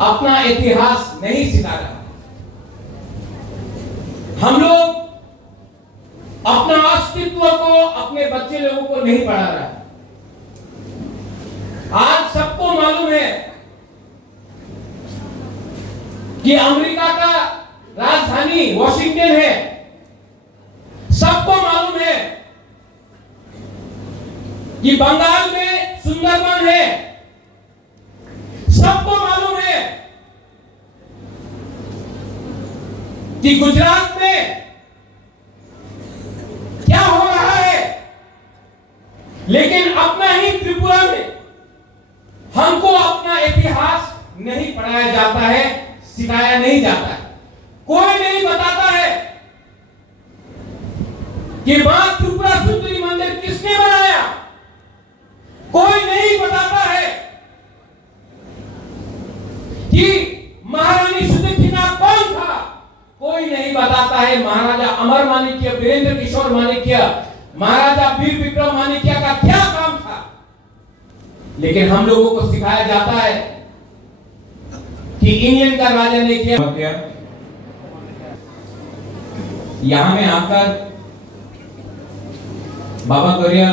अपना इतिहास नहीं सिखा रहा। हम लोग अपना अस्तित्व को अपने बच्चे लोगों को नहीं पढ़ा रहा। आज सबको मालूम है कि अमेरिका का राजधानी वॉशिंगटन है। सबको मालूम है कि बंगाल में सुंदरबन है। सबको मालूम है कि गुजरात में क्या हो रहा है। लेकिन अपना ही त्रिपुरा में हमको अपना इतिहास नहीं पढ़ाया जाता है, सिखाया नहीं जाता है। कोई नहीं बताता है कि मां त्रिपुरा सुंदरी मंदिर किसने बनाया। कोई नहीं बताता है कि महारानी सुदक्षिणा कौन था। कोई नहीं बताता है महाराजा अमर माणिक्य, वीरेंद्र किशोर माणिक्य, महाराजा वीर विक्रम माणिक्य का क्या काम था। लेकिन हम लोगों को सिखाया जाता है कि इंग्लैंड का राजा ने किया। यहां में आकर बाबा गौरिया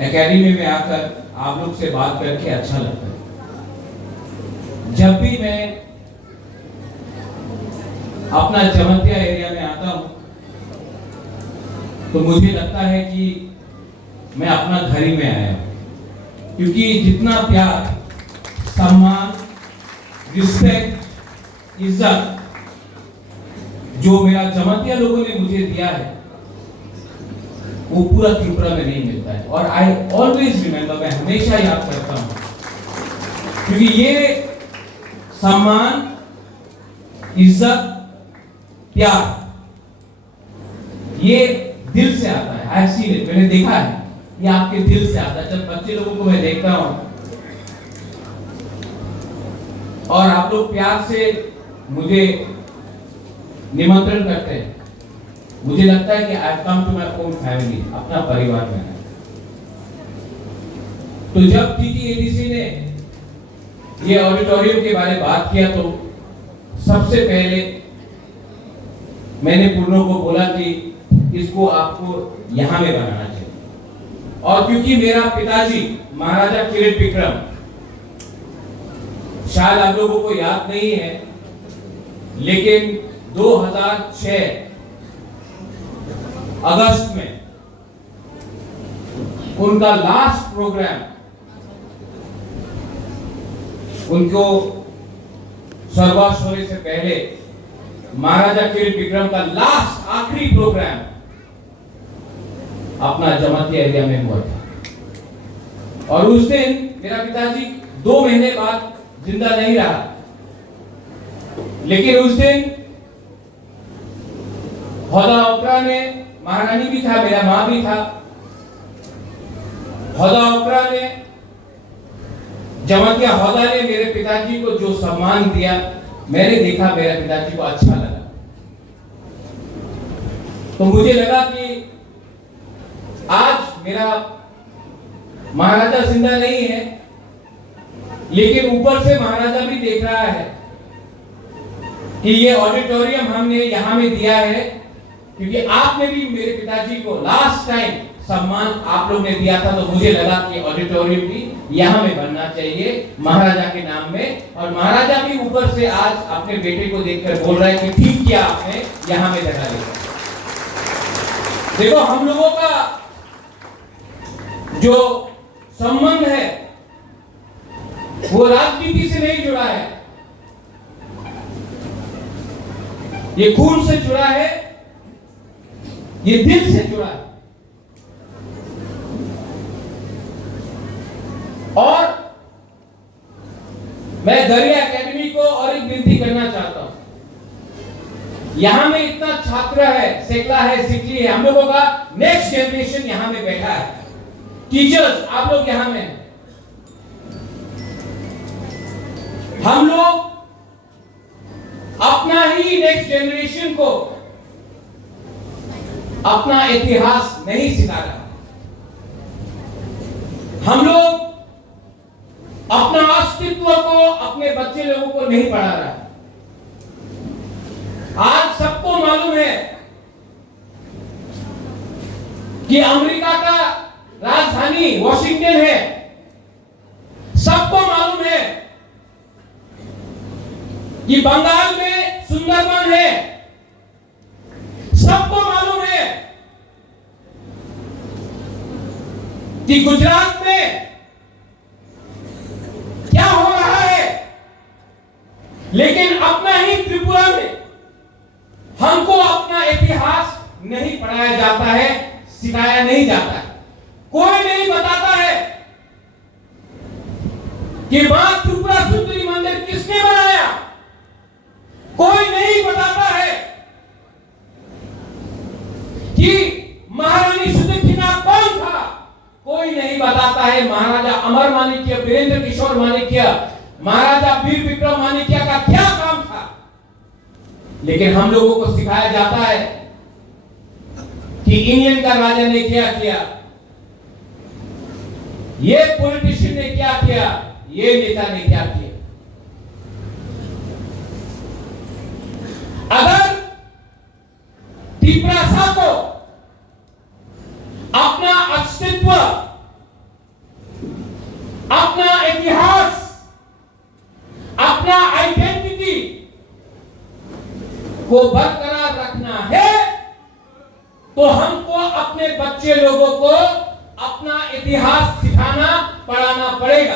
एकेडमी में आकर आप लोग से बात करके अच्छा लगता है। जब भी मैं अपना जमतिया एरिया में आता हूं तो मुझे लगता है कि मैं अपना घर ही में आया हूं, क्योंकि जितना प्यार, सम्मान, रिस्पेक्ट, इज्जत जो मेरा जमतिया लोगों ने मुझे दिया है वो पूरा त्रिपुरा में नहीं मिलता है। और आई ऑलवेज रिमेंबर, मैं हमेशा याद करता हूं, क्योंकि ये सम्मान, इज्जत, प्यार ये दिल से आता है। आई सीन इट, मैंने देखा है ये आपके दिल से आता है। जब बच्चे लोगों को मैं देखता हूं और आप लोग प्यार से मुझे निमंत्रण करते हैं, मुझे लगता है कि I come to my own family, अपना परिवार में है। तो जब टीटीएडीसी ने ये ऑडिटोरियम के बारे में बात किया तो सबसे पहले मैंने पूर्णों को बोला कि इसको आपको यहां में बनाना चाहिए। और क्योंकि मेरा पिताजी महाराजा किरीट विक्रम, शायद आप लोगों को याद नहीं है, लेकिन 2006 अगस्त में उनका लास्ट प्रोग्राम, उनको स्वर्गवास होने से पहले महाराजा किरीट विक्रम का लास्ट आखिरी प्रोग्राम अपना जमतिया एरिया में हुआ था। और उस दिन मेरा पिताजी 2 महीने बाद जिंदा नहीं रहा, लेकिन उस दिन हौदा ओपरा ने, महारानी भी था, मेरा मां भी था, हौदा ओपरा ने, जमतिया हौदा ने मेरे पिताजी को जो सम्मान दिया, मैंने देखा मेरे पिताजी को अच्छा लगा। तो मुझे लगा कि आज मेरा महाराजा जिंदा नहीं है, लेकिन ऊपर से महाराजा भी देख रहा है कि ये ऑडिटोरियम हमने यहां में दिया है, क्योंकि आपने भी मेरे पिताजी को लास्ट टाइम सम्मान आप लोग ने दिया था। तो मुझे लगा कि ऑडिटोरियम भी यहां में बनना चाहिए महाराजा के नाम में। और महाराजा भी ऊपर से आज अपने बेटे को देखकर बोल रहा है कि ठीक किया आपने यहां में लगा दिया। देखो, हम लोगों का जो संबंध है वो राजनीति से नहीं जुड़ा है, ये खून से जुड़ा है, ये दिल से जुड़ा है। और मैं गौरिया एकेडमी को और एक विनती करना चाहता हूं। यहां में इतना छात्र है, सेकला है, सिकली है, हम लोगों का नेक्स्ट जनरेशन यहां में बैठा है, टीचर्स आप लोग यहां में, हम लोग अपना ही नेक्स्ट जनरेशन को अपना इतिहास नहीं सिखा रहा। हम लोग अपना अस्तित्व को अपने बच्चे लोगों को नहीं पढ़ा रहा है। आज सबको मालूम है कि अमेरिका का राजधानी वॉशिंगटन है। सबको मालूम है कि बंगाल में सुंदरबन है। सबको मालूम है कि गुजरात में क्या हो रहा है। लेकिन अपना ही त्रिपुरा में हमको अपना इतिहास नहीं पढ़ाया जाता है, सिखाया नहीं जाता है। कोई नहीं बताता है कि मां त्रिपुरा सुंदरी मंदिर किसने बनाया। कोई नहीं बताता है कि महारानी सुदक्षिणा कौन था। कोई नहीं बताता है महाराजा अमर माणिक्य, वीरेंद्र किशोर माणिक्य, महाराजा वीर विक्रम माणिक्य का क्या काम था। लेकिन हम लोगों को सिखाया जाता है कि इंडियन का राजा ने क्या किया, ये पॉलिटिशियन ने क्या किया, ये नेता ने क्या किया। अगर त्रिपुरा को अपना अस्तित्व, अपना इतिहास, अपना आइडेंटिटी को बरकरार रखना है तो हमको अपने बच्चे लोगों को अपना इतिहास सिखाना पढ़ाना पड़ेगा।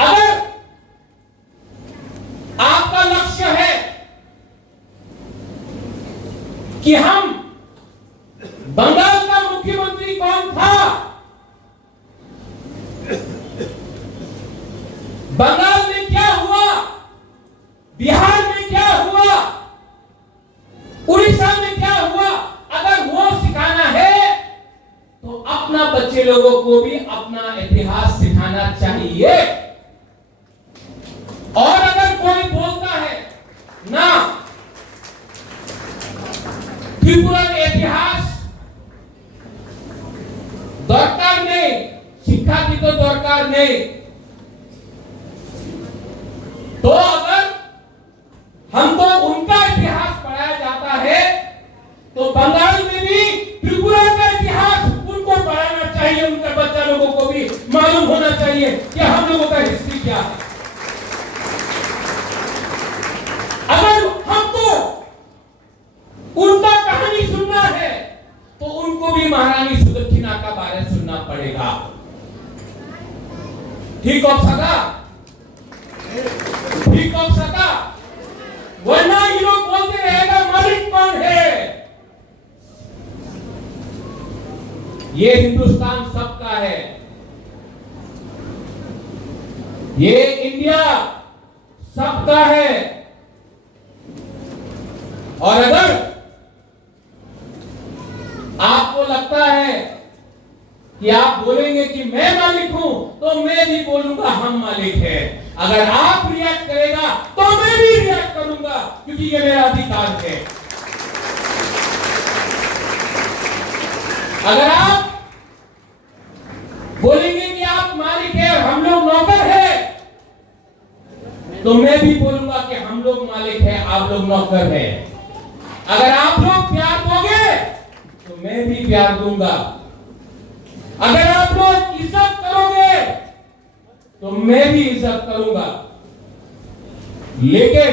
अगर आपका लक्ष्य है कि हम बंगाल का मुख्यमंत्री कौन था, बंगाल में क्या हुआ, बिहार में क्या हुआ, उड़ीसा में क्या हुआ, अगर वो सिखाना है तो अपना बच्चे लोगों को भी अपना इतिहास सिखाना चाहिए। और अगर कोई बोलता है ना त्रिपुरा का इतिहास दरकार नहीं, शिक्षा की तो दरकार नहीं, तो अगर हमको उनका इतिहास पढ़ाया जाता है तो बंगाल में भी त्रिपुरा का इतिहास उनको पढ़ाना चाहिए। उनके बच्चा लोगों को भी मालूम होना चाहिए कि हम लोगों का हिस्ट्री क्या है। अगर हमको उनका कहानी सुनना है तो उनको भी महारानी सुदक्षिणा का बारे सुनना पड़ेगा। ठीक हो सका, ठीक हो सका, वरना ये लोग बोलते रहेगा मालिक कौन है। ये हिंदुस्तान सबका है, ये इंडिया सबका है। और अगर आपको लगता है कि आप बोलेंगे कि मैं मालिक हूं तो मैं भी बोलूंगा हम मालिक है। अगर आप रिएक्ट करेगा तो मैं भी रिएक्ट करूंगा, क्योंकि ये मेरा अधिकार है। अगर आप बोलेंगे कि आप मालिक है और हम लोग नौकर है तो मैं भी बोलूंगा कि हम लोग मालिक है, आप लोग नौकर है। अगर आप लोग प्यार दोगे तो मैं भी प्यार दूंगा। अगर आप लोग इज्जत करोगे तो मैं भी इज्जत करूंगा। लेकिन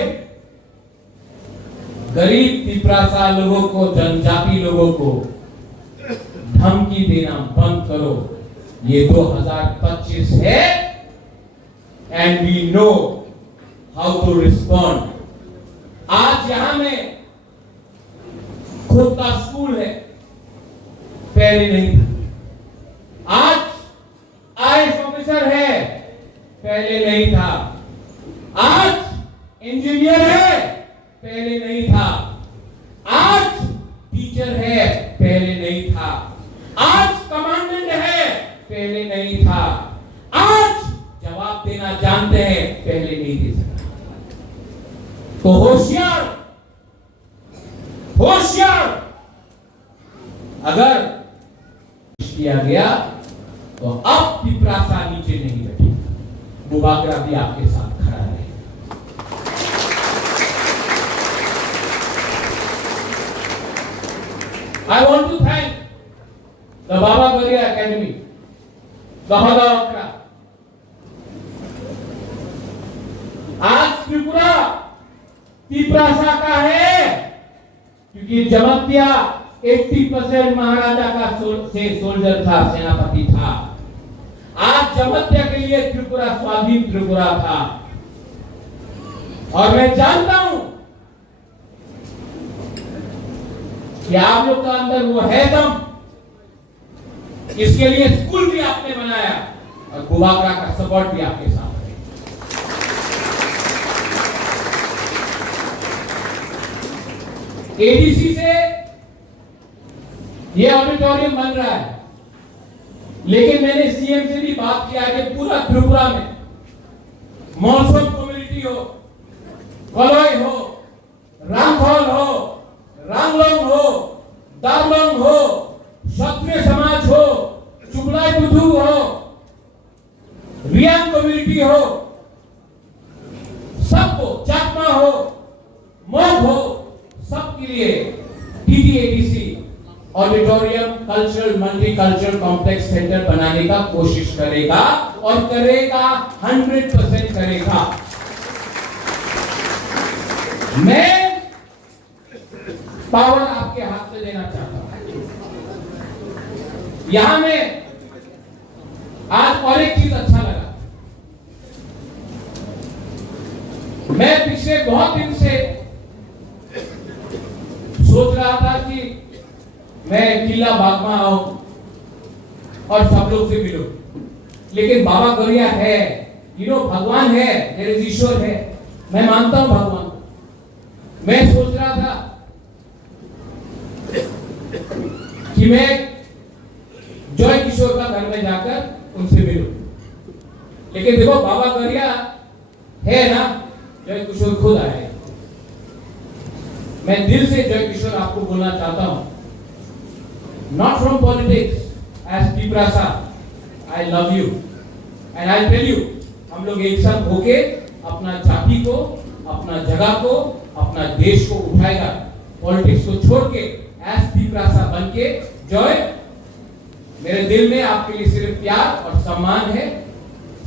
गरीब त्रिपुरा लोगों को, जनजाति लोगों को धमकी देना बंद करो। ये 2025 है and we know how to respond. आज यहां में खुद का स्कूल है, पहले नहीं था। आज आईएएस ऑफिसर है, पहले नहीं था। आज इंजीनियर है, पहले नहीं था। आज टीचर है, पहले नहीं था। आज कमांडेंट है, पहले नहीं था। आज जवाब देना जानते हैं, पहले नहीं दे सकता। तो होशियार, होशियार। अगर किया गया तो अब पिपरासा नीचे नहीं बैठेगा, बुबागरा भी आपके साथ खड़ा रहेगा। I want to thank the Baba Garia Academy, the Hadaokra. आज त्रिपुरा पिपरासा का है क्योंकि जमत्या 80% महाराजा का सोल्जर था, सेनापति था। आज जमत्या के लिए त्रिपुरा स्वाधीन त्रिपुरा था। और मैं जानता हूं कि आप लोग का अंदर वो है दम, इसके लिए स्कूल भी आपने बनाया और बुबागरा का सपोर्ट भी आपके साथ है। एडीसी से ये ऑडिटोरियम बन रहा है, लेकिन मैंने सीएम से भी बात किया कि पूरा त्रिपुरा में मौसम कम्युनिटी हो, कलोई हो, रामफल हो, रांगलोंग हो, दारलोंग हो, क्षत्रिय समाज हो, चुगलाई बुद्धू हो, रियांग कम्युनिटी हो, सबको, चाकमा हो, मोग हो, सबके लिए TDADC auditorium cultural multi cultural complex centre बनाने का कोशिश करेगा और करेगा, 100% करेगा। मैं पावर आपके हाथ में देना चाहता हूं। यहां में आज और एक चीज अच्छा लगा, मैं पिछले बहुत दिन से सोच रहा था कि मैं किला बाग में आऊं और सब लोग से मिलूं, लेकिन बाबा गौरिया है, भगवान है, मेरे ईश्वर है, मैं मानता हूं भगवान। मैं सोच रहा था कि मैं जॉय किशोर का घर में जाकर उनसे मिलूं, लेकिन देखो बाबा गौरिया है ना, जॉय किशोर खुद आए। मैं दिल से जॉय किशोर आपको बोलना चाहता हूं, not from politics, as पिपरासा, I love you and I tell you, हम लोग एक साथ होके अपना जाति को, अपना जगह को, अपना देश को उठाएगा, पॉलिटिक्स को छोड़ के as पिपरासा बन के। जॉय, मेरे दिल में आपके लिए सिर्फ प्यार और सम्मान है,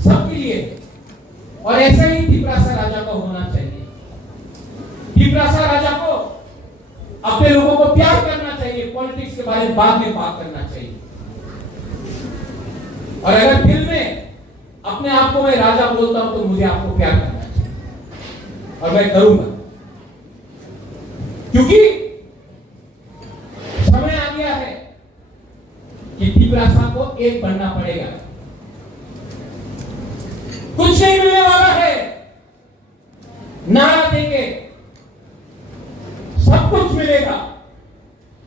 सबके लिए, और ऐसा ही पिपरासा राजा को होना चाहिए। पिपरासा राजा को अपने लोगों को प्यार करना चाहिए, पॉलिटिक्स के बारे में बाद में बात करना चाहिए। और अगर दिल में अपने आप को मैं राजा बोलता हूं तो मुझे आपको प्यार करना चाहिए, और मैं करूंगा, क्योंकि समय आ गया है कि पिपरासा को एक बनना पड़ेगा। कुछ नहीं मिलने वाला है, नारा देंगे सब कुछ मिलेगा,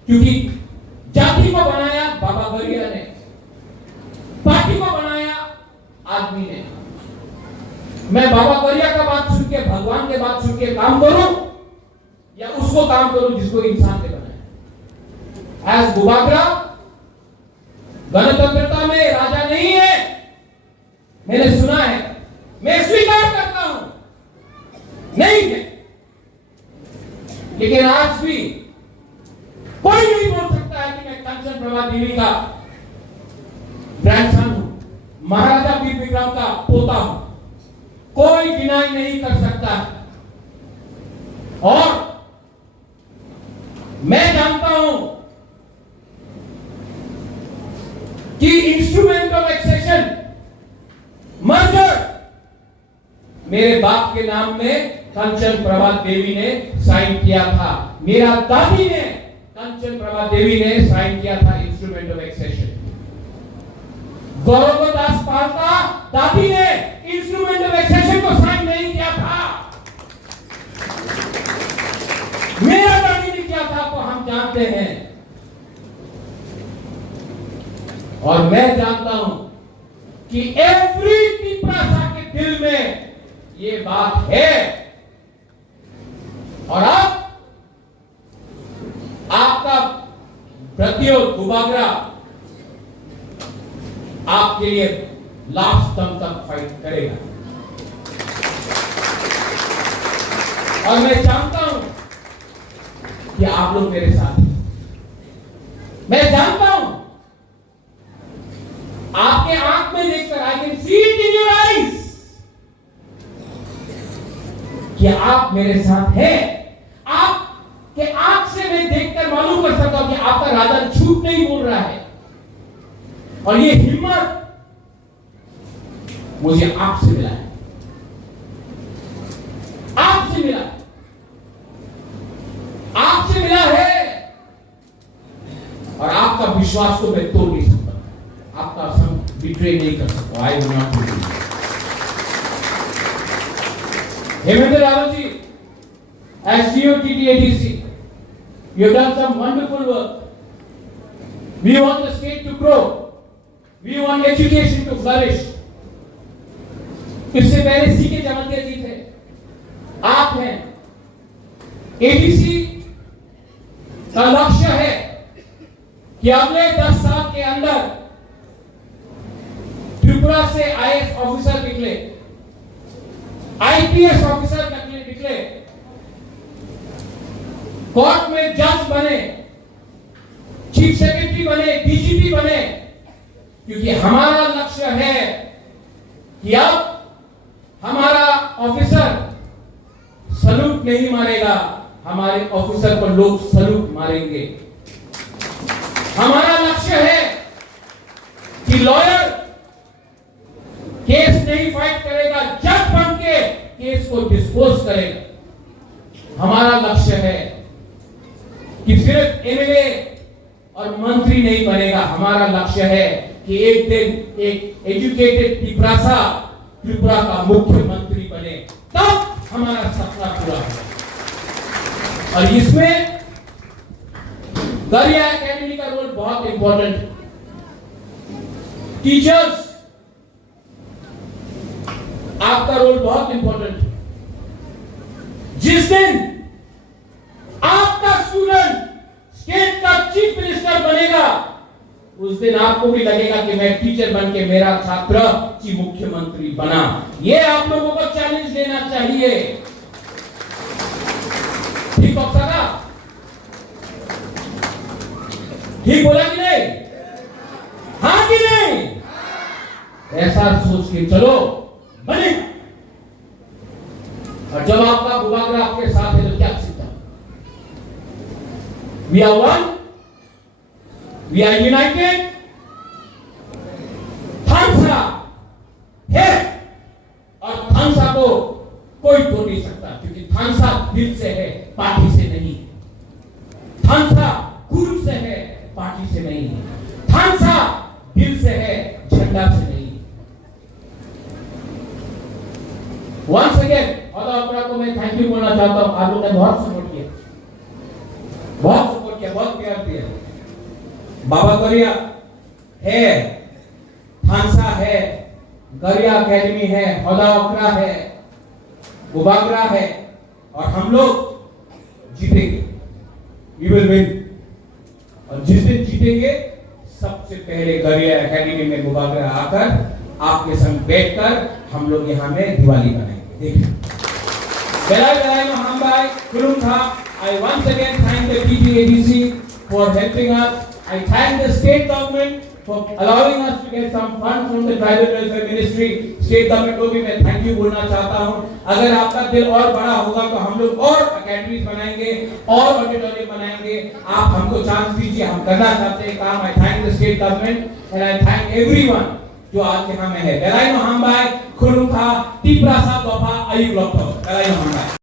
क्योंकि जाति को बनाया बाबा गौरिया ने, पार्टी को बनाया आदमी ने। मैं बाबा गौरिया का बात सुन के, भगवान के बात सुन के काम करूं या उसको काम करूं जिसको इंसान ने बनाया। एज बुबागरा गणतंत्रता में राजा नहीं है, मैंने सुना है, मैं स्वीकार करता हूं, नहीं है, लेकिन आज भी कोई नहीं बोल सकता है कि मैं कंचन प्रभा देवी का ग्रैंडसन हूं, महाराजा वीर विक्रम का पोता हूं, कोई डिनाई नहीं कर सकता। और मैं जानता हूं कि इंस्ट्रूमेंट ऑफ एक्सेशन मर्जर मेरे बाप के नाम में कंचन प्रभा देवी ने साइन किया था, मेरा दादी ने, कंचन प्रभा देवी ने साइन किया था इंस्ट्रूमेंट ऑफ एक्सेशन। गौरवदास पालता दादी ने इंस्ट्रूमेंट ऑफ एक्सेशन को साइन नहीं किया था, मेरा दादी ने किया था, तो हम जानते हैं। और मैं जानता हूं कि एवरी पिपरासा के दिल में ये बात है। और अब आपका प्रतियोग बुबागरा आपके लिए लास्ट दम तक फाइट करेगा। और मैं जानता हूं कि आप लोग मेरे साथ हैं। मैं जानता हूं, आपके आंख में देखकर, I can see it in your eyes, कि आप मेरे साथ हैं। आपके आंख से मैं देखकर मालूम कर सकता हूं कि आपका राजा झूठ नहीं बोल रहा है। और ये हिम्मत मुझे आपसे मिला है, आपसे मिला है, आपसे मिला है। और आपका विश्वास को मैं तोड़ नहीं सकता, आपका संग बिट्रे नहीं कर सकता। I will not do it. Hemendra Rawat ji, as CEO TTADC, you have done some wonderful work. We want the state to grow. We want education to flourish. इससे पहले सीके जमातिया जी थे, आप हैं। ADC का लक्ष्य है कि अगले 10 साल के अंदर त्रिपुरा से IAS ऑफिसर निकले, IPS ऑफिसर निकले, कोर्ट में जज बने, चीफ सेक्रेटरी बने, DGP बने। क्योंकि हमारा लक्ष्य है कि अब हमारा ऑफिसर सलूट नहीं मारेगा, हमारे ऑफिसर पर लोग सलूट मारेंगे। हमारा लक्ष्य है कि लॉयर केस नहीं फाइट करेगा, जज बन के केस को डिस्पोज करेगा। हमारा लक्ष्य है कि सिर्फ एमएलए और मंत्री नहीं बनेगा। हमारा लक्ष्य है कि एक दिन एक एजुकेटेड त्रिपुरा का मुख्यमंत्री बने, तब हमारा सपना पूरा होगा। और इसमें गरिया एकेडमी का रोल बहुत इंपॉर्टेंट है। टीचर्स, आपका रोल बहुत इंपॉर्टेंट है। जिस दिन आपका स्टूडेंट स्टेट का चीफ मिनिस्टर बनेगा, उस दिन आपको भी लगेगा कि मैं टीचर बन के मेरा छात्र चीफ मुख्यमंत्री बना। ये आप लोगों को चैलेंज देना चाहिए। ठीक बक्सा, ठीक बोला कि नहीं? हाँ कि नहीं? ऐसा सोच के चलो, बने। और जब आपका बुबागरा आपके साथ है तो क्या सीखता? We are one, we are united. थानसा है और थानसा को कोई तोड़ नहीं सकता, क्योंकि थानसा दिल से है, पार्टी से नहीं। थानसा खून से है, पार्टी से नहीं। थानसा दिल से है, झंडा से नहीं। वंस अगेन ऑल को मैं थैंक यू बोलना चाहता हूं। आप लोगों ने बहुत सपोर्ट किया, बहुत सपोर्ट किया, बहुत प्यार दिया। बाबा गरिया है, थानसा है, गरिया एकेडमी है, हौदा ओकरा है, बुबागरा है, और हम लोग जीतेंगे। We will win. और जिस दिन जीतेंगे, सबसे पहले गरिया एकेडमी में बुबागरा आकर आपके संग बैठकर हम लोग यहाँ में दिवाली बनाएंगे। देखिए, बेलाय बेलाय महामबाई कुरुम था। I once again thank the TTADC for helping us. I thank the state government for allowing us to get some funds from the Tribal Welfare Ministry. State government को भी मैं thank you बोलना चाहता हूँ। अगर आपका दिल और बड़ा होगा तो हम लोग और अकेडमीज बनाएंगे, और ऑडिटोरियम बनाएंगे। आप हमको चांस दीजिए, हम करना चाहते हैं काम। I thank the state government and I thank everyone जो आज यहाँ में है। बेलाय महामबाई खुरुम था, तिप्रासा दोफा आयुक लोग। बेलाय महामबाई।